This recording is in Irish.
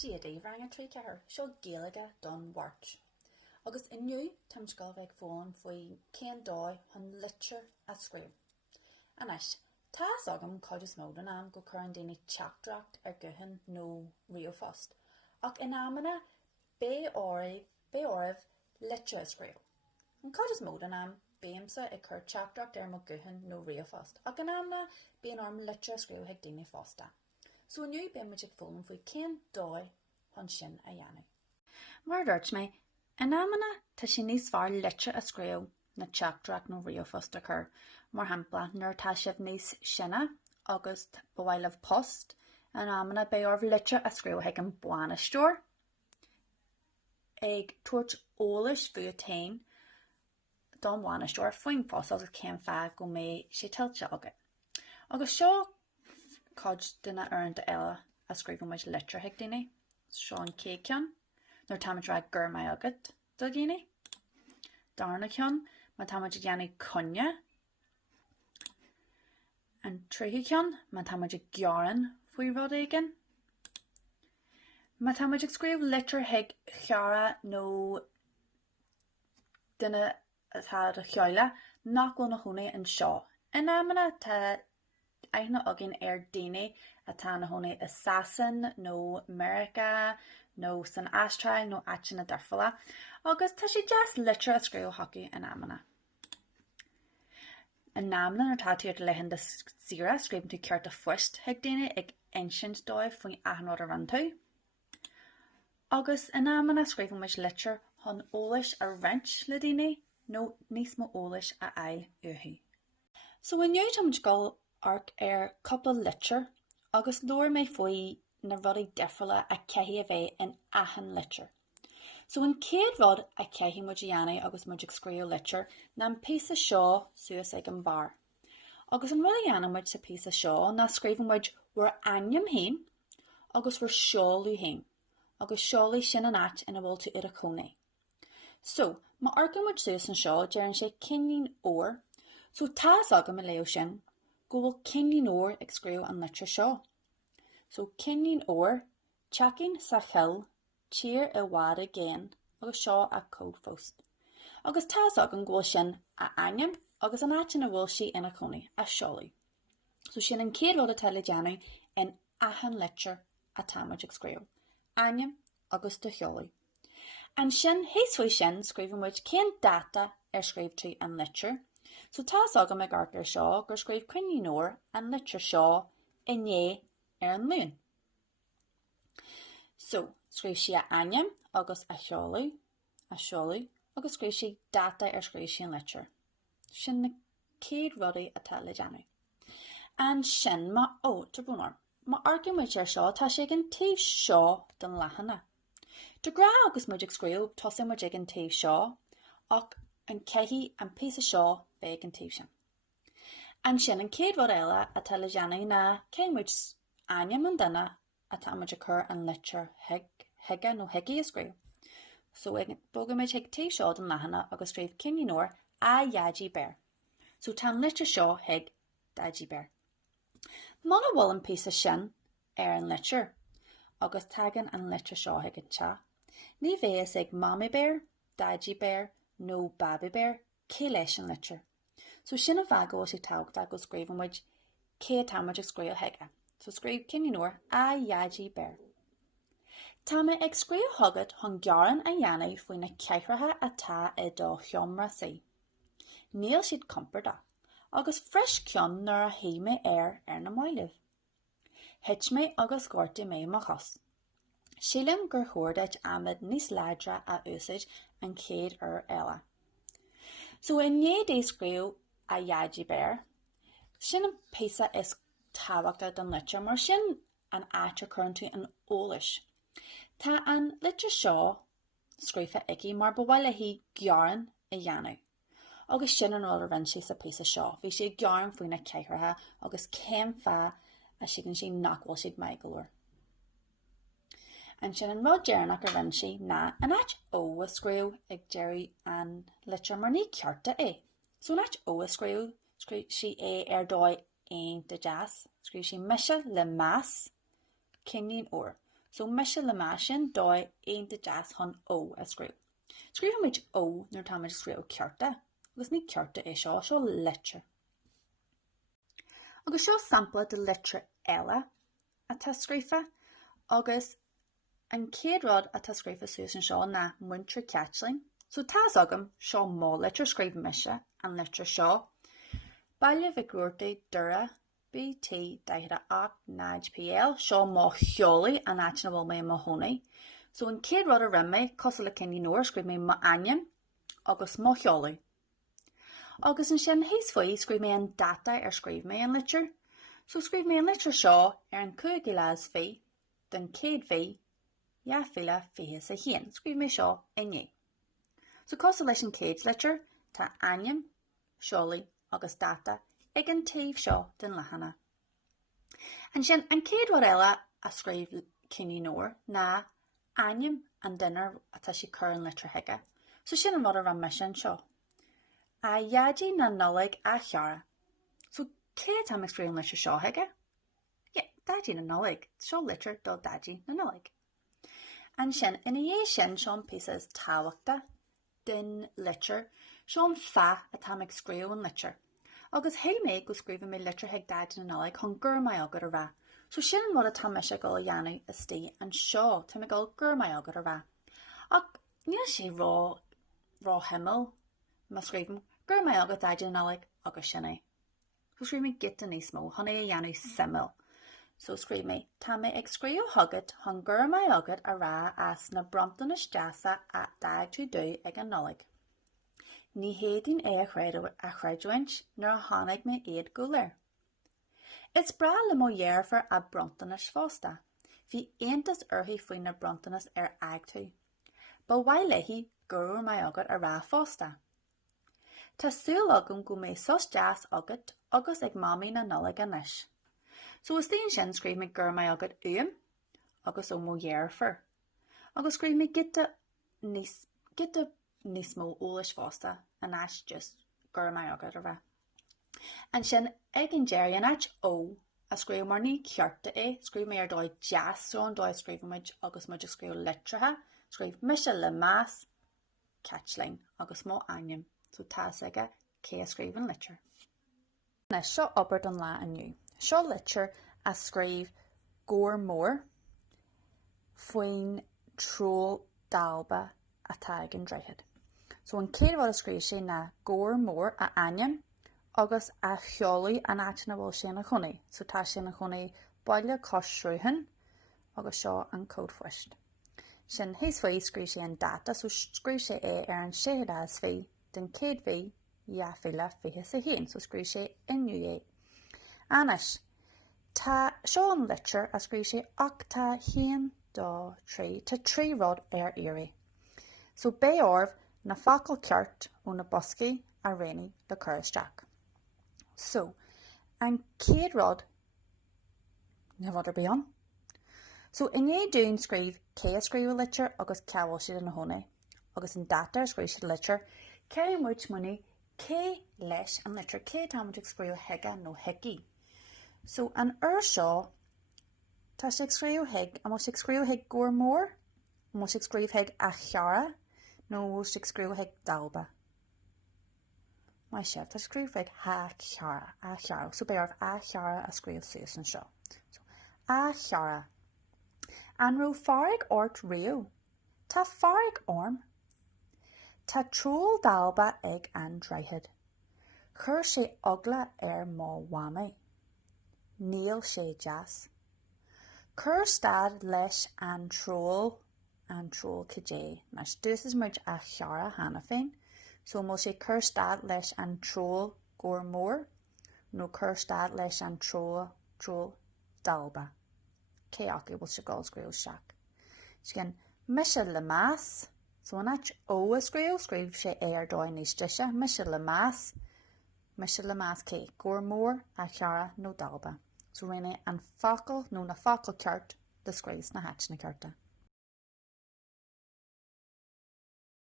Gaeilge rang a trí cethir seo Gaeilge don bhairt. Agus inniu tam scoil bheith fóin faoi cén dói chun litrear a scríobh. Anis, tá agam coideas módan am go chuir daoine teachtracht guithin nó riamhphost, ach in amana bé oribh litrear a scríobh. An coideas módan am béamsa I chur teachtracht mo guithin nó riamhphost, ach in amana bíon orm litrear a scríobh ag daoine fósta. So inniu bé muid ag fóin faoi cén dói chun sin a dhéanamh. Mar dúirt mé, in amana tá sin níos fearr litrear a scríobh na teachtracht nó riamhphost a chur, mar hampla nuair tá sibh níos sinne agus bhfuilimh post, in amana bé ormh litrear a scríobh ag an buanaisteoir, ag tuairt eolais faoi tain don buanaisteoir faoin post agus cén feadh go mé sé tiltte agat. Agus seo cod duine oireanta eile a scríobh muid litrear ag daoine, seo an cé ceann, nuair tá muid rá gur mé agat do dhaoine. Darna ceann, má tá muid ag dhéanamh conne. An tríú ceann, má tá muid ag gearan faoi rud éigin. Má tá muid ag scríobh litrear ag cheara nó duine atá a cheáile nach bhfuil na húnaí an seo. In amana tá aithne agin daoine atá na húnaí Assassin nó America nó san Astral nó aitin na darfala, agus tá sé deas litrear a scríobh hoci in amana. In amana ar tá tú leihann de sira scríobn tú ceart a fuist ag daoine ag ancient dóibh faoin aithneád a ran tú. Agus in amana scríobh muid litrear chun eolais a rint le daoine nó níos mó eolais a aghaidh uathu. So inniu tá muid gol arc coppla litrear agus leir mé faoi na rudaí difriúla a ceithí a bheith in aithin litrear. So an céad rud a ceithí muid dhéanamh agus muid ag scríobh litrear ná an píosa seo suas ag an bar. Agus an rud a dhéanamh muid sa píosa seo ná scríobh muid bhar ainm hain agus bhar seolú hain, agus seolú sin an áit ina bhfuil tú ar a cónaí. So, má arcam muid suas an seo dearann sé cinnín óir, so tá agam a leo sin go bhfuil cinnín óir ag scríobh an litrear seo. So cinnín óir, teacinn sa chill, tír I bhfad géin, agus seo a cód fóst. Agus tá agam go bhfuil sin a ainm agus an áit ina bhfuil sí ina cónaí a seolú. So sin an céad rud atá le déanamh in aithin litrear atá muid ag scríobh, ainm agus do cheolú. An sin héas faoi sin scríobh muid cén data scríobh tú an litrear. So tá agam ag arc ar seo gur scríobh cinnín óir an litrear seo inné ar an lún. So scríobh si a ainm agus a seolú, agus scríobh si data scríobh si an litrear. Sin na céad rudaí atá le déanamh. An sin má tar búnar. Má arcam muid ar seo tá sé an taobh seo don leathanna. De gra agus muid ag scríobh tosa muid ag an taobh seo, ach an ceithí an píosa seo bheith an taobh sin. An sin an céad rud eile atá le déanamh ná cén muid ainm an duine atá muid a chur an litrear hiige nó hiigi a scríobh. So bóga muid ag taobh seo don leathanna agus scríobh cinnín óir a Gaeilge bear. So tá an litrear seo hiig Gaeilge bear. Mána bhfuil an píosa sin ar an litrear, agus tagan an litrear seo hiig an te. Ní bheas ag Mommy bear, Gaeilge bear nó Baby bear cé leis an litrear. So sin a bhagó sé tágta go scríobh muid cé tá muid ag scríobh hiige. So scríobh cinnín óir a Gaeilge bear. Tá mé ag scríobh thugad chun gearan a dhéanamh faoin na ceithrithe atá I do cheomra sí. Níl siad compar da, agus fris ceann nuair a hí mé ar na máilimh. Hit mé agus gorta mé má chos. Sílim gur chuirdeid amid níos leidre a úsáid an céad ar eile. So inné dé scríobh a Gaeilge bear, sin an píosa is tábhachta don litrear mar sin an áit a chuireann tú an eolais. Tá an litrear seo scríofa igi mar bhfuil a hí gearan a dhéanamh. Agus sin an rud a rin sé sa píosa seo. Bhí sé gearan faoin na ceithrithe agus cén feadh a sigann sí nach bhfuil siad mé go leor. An sin an rud dearnach a rin sí ná an áit ó a scríobh ag deireadh an litrear mar ní cearta é. So an áit ó a scríobh sí ar dóid aon de jazz, scríobh sí mise le más cinnín óir. So mis le más sin dói aonta jazz hon ó a screw. Scríbh muid ó nuair tá muid scríú cearta, agus ní cearta é seo letter. Agus seo sampla de letter eile a tá scrífa, agus an céad rud a tá scrífa suas an seo na muintir catchling. So tás agam seo má letter scríb mise an letter seo. Bailile bhicúirtaí dura BT daithre 8 9 PL seo má cheolaí an áitina bhfuil mé má hónaí. So an céad rud a rimé cosla le cinní nóir scríb mé má aim agus má cheolaí. Agus an sin híos faoi scríb mé an data scríb mé an letter. So scríb mé an letter seo an 2 glas fí den céad fí ja fila fí sa chéan. Scríb mé seo inné. So cosla leis an céad letter tá aim, cheolaí agus data ag an taobh seo den lehanana. An sin an céad rud eile a scríb cinní nóir na aim an duine atá si chur an letter heige. So sin an rud a ran sin seo. A iadí na nollaig a cheara. So cé tá scríb an letter seo heige? Yeah, dadí na nollaig. Seo letter do dadí na nollaig. An sin ina dhé sin seán pieces táhachta den letter seán fa a tá scríú an letter. Agus hé mé go scríbh mé letter heag dadí na nollaig chun gur mai agad a rá. So sin rud a tá meise go dhéanú is tí an seo tá go gur mai agad a rá. Ach níl sé rá himil má scríbm gur mai agad dadí na nollaig agus sinna. So scríb mé git a níos mó chuna a dhéanú simil. So scríb mé tá mé ag scríú hagad chun gur mai agad a rá as na brontanas deasa a dag tú dú ag an nollaig. Ní héadín é a chreidúint nar a tháinig mé iad go léir. It's bra le mó dhearfar a brontanas fásta. Bhí aontas orthaí faoin na brontanas ag tú. Ba bhaid leithí gur mai agad a rá fásta. Tá súil agam go mé sos deas agad agus ag mamí na nollaig anis. So is tíon sin scríb mé gur mai agad agus ó mó dhearfar. Agus scríb mé gite níos mó ólas fásta an as just gur mai agad a rá. An sin ag an déir an áit ó a scríú mar ní cearta é, scríb mé ar dóid jazz so an dóid scríb muid agus muid a scríú letrathe, scríb mise le más catchling agus mó aim. So tá aige cé a scríb an letter. Na seo obair an lá aniu. Seo letter a scríb góir mór faoin trúil dalba atá ag an dreithid. So an céad bhfuil a scríb sé na góir mór a aim agus a cheolaí an áitina bhfuil sé na chonaí. So tá sé na chonaí baile cosrúthain agus seo an cód foist. Sin hés faoi scríb sé an data, so scríb sé é ar an 6 fí den céad fí ja fila fí sa chéan. So scríb sé inniu é. Anis, tá seo an letter a scríb sé 8 1 2 3 tá 3 rud ar éiri. So bé ormh na facail ceart ó na boscaí a réanaí le churisteach. So, an céad rud na rud ar bíon. So in é dún scríb cé a scríú letter agus ceabhil siad na hónaí. Agus an data a scríb siad letter cé muid muí cé leis an letter cé tá muid ag scríú heige nó heici. So an seo tá sé ag scríú heig a muss ag scríú heig góir mór, muss ag scríú heig a cheara nó muss ag scríú heig dalba. Mai sef tá scríú heig a cheara. So bé ormh a cheara a scríú suas an seo. So a cheara. An rú farig ort riú. Tá farig orm. Tá trúil dalba ag an dreithid. Chur sé ogla ar má wamaí. Níl sé jazz. Chur stad leis an trúil cédé. Mas dús is muid a cheara hana féin. So mo sé chur stad leis an trúil góir mór nó chur stad leis an trúil dalba. Cé acu bhfuil se gáil scríú seach. Sgin mise le más. So an áit ó a scríú scríb sé é ar dóid níos deise. Mise le más cé góir mór a cheara nó dalba. So rinne an facail nó na facail ceart de scríos na háit na cearta.